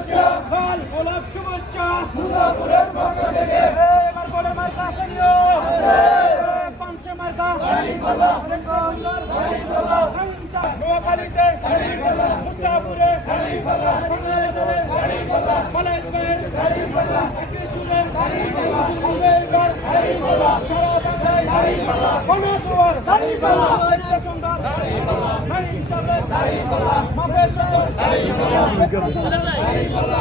শুভেচ্ছা লাল গোলাপ শুভেচ্ছা মুজাফরের পক্ষ থেকে এবার বড় মার্কা আসেনিও পাঁচশো মার্কা দাড়িপাল্লা সুন্দর দাড়িপাল্লা নোয়াখালীতে দাড়িপাল্লা মুজাফরে দাড়িপাল্লা সোনারগাঁয়ে দাড়িপাল্লা মালাইগঞ্জে দাড়িপাল্লা কিশোরে দাড়িপাল্লা আম্বেদকর দাড়িপাল্লা সারা বাংলায় দাড়িপাল্লা গণতন্ত্র দাড়িপাল্লা সুন্দর দাড়িপাল্লা ইনশাআল্লাহ দাড়িপাল্লা মাফেশ্বর দাড়িপাল্লা দাড়িপাল্লা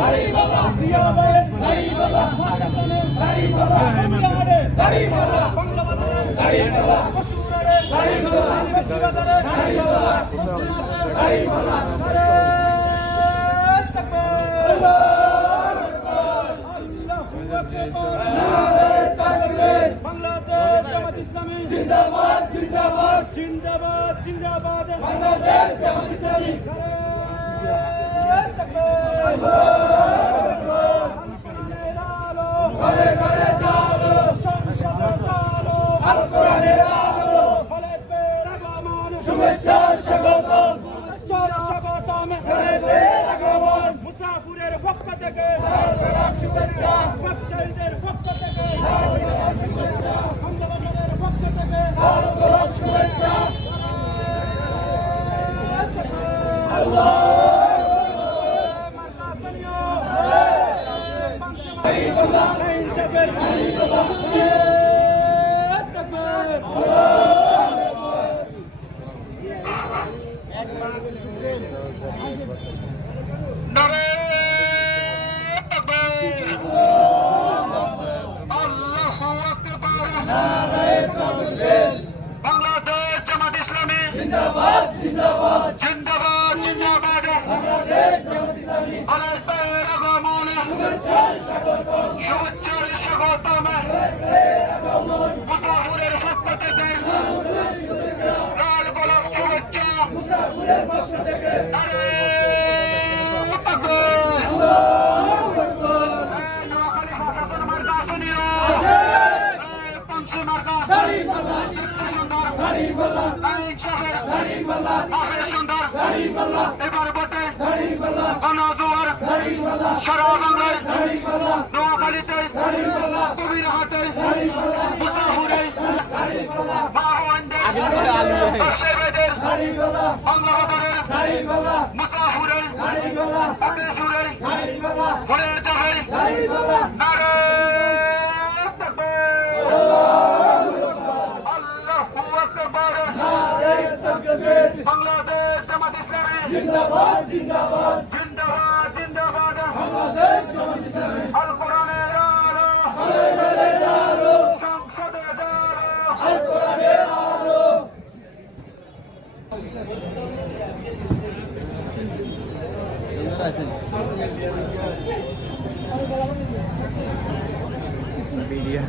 দাড়িপাল্লা বিয়াবায়ে দাড়িপাল্লা মাশাসনে দাড়িপাল্লা বাংলাদেশে দাড়িপাল্লা বাংলাবাজারে দাড়িপাল্লা কসুরারে দাড়িপাল্লা চট্টগ্রামে দাড়িপাল্লা খুলনাতে দাড়িপাল্লা নারে তাকবীর আল্লাহু আকবার নারে তাকবীর বাংলাদেশ জামাত ইসলামী জিন্দাবাদ জিন্দাবাদ জিন্দাবাদ জিন্দাবাদ বাংলাদেশ জামাত ইসলামী নারে তাকবীর ঘরে ঘরে চালো সংসদে চালো আল কোরআনের আলো বলেদের আগমন শুভেচ্ছা স্বাগতম স্বাগতম বলেদের আগমন মুসাফিরের পক্ষ থেকে শুভেচ্ছা ব্যবসায়ীদের পক্ষ থেকে শুভেচ্ছা বাংলাদেশের পক্ষ থেকে শুভেচ্ছা আল্লাহ বাংলাদেশ জামাত ইসলামী জিন্দাবাদ জিন্দাবাদ জিন্দাবাদ জিন্দাবাদ বাংলাদেশ জামাত ইসলামী বলেদের আগমন শুভেচ্ছার স্বাগতম শুভেচ্ছার স্বাগতম বলেদের আগমন মুসাফিরের পক্ষ থেকে লাল গোলাপ শুভেচ্ছা মুসাফিরের পক্ষ থেকে নারে তাকবীর আল্লাহু আকবার নোয়াখালী প্রশাসন মার্কা আসেনিও পাঁচশো মার্কা দাড়িপাল্লা সুন্দর দাড়িপাল্লা নাইক শহর দাড়িপাল্লা সুন্দর দাড়িপাল্লা এবার বটে দাড়িপাল্লা গণজোয়ার দাড়িপাল্লা সারা বাংলায় দাড়িপাল্লা নোয়াখালীতে দাড়িপাল্লা কবিরহাটে দাড়িপাল্লা মুসাফিরে দাড়িপাল্লা বারওয়ান্ডে ব্যবসায়ীদের দাড়িপাল্লা বাংলাবাজারের দাড়িপাল্লা মুসাফিরে দাড়িপাল্লা কিশোরে দাড়িপাল্লা ভরে যাবে দাড়িপাল্লা নারে তাকবীর আল্লাহু আকবার নারে তাকবীর বাংলাদেশ জামাত ইসলামী জিন্দাবাদ জিন্দাবাদ জিন্দাবাদ জিন্দাবাদ বাংলাদেশ জামাত ইসলামী আল কোরআনের আলো ঘরে ঘরে আলো সংসদে আলো আল কোরআনের আলো Media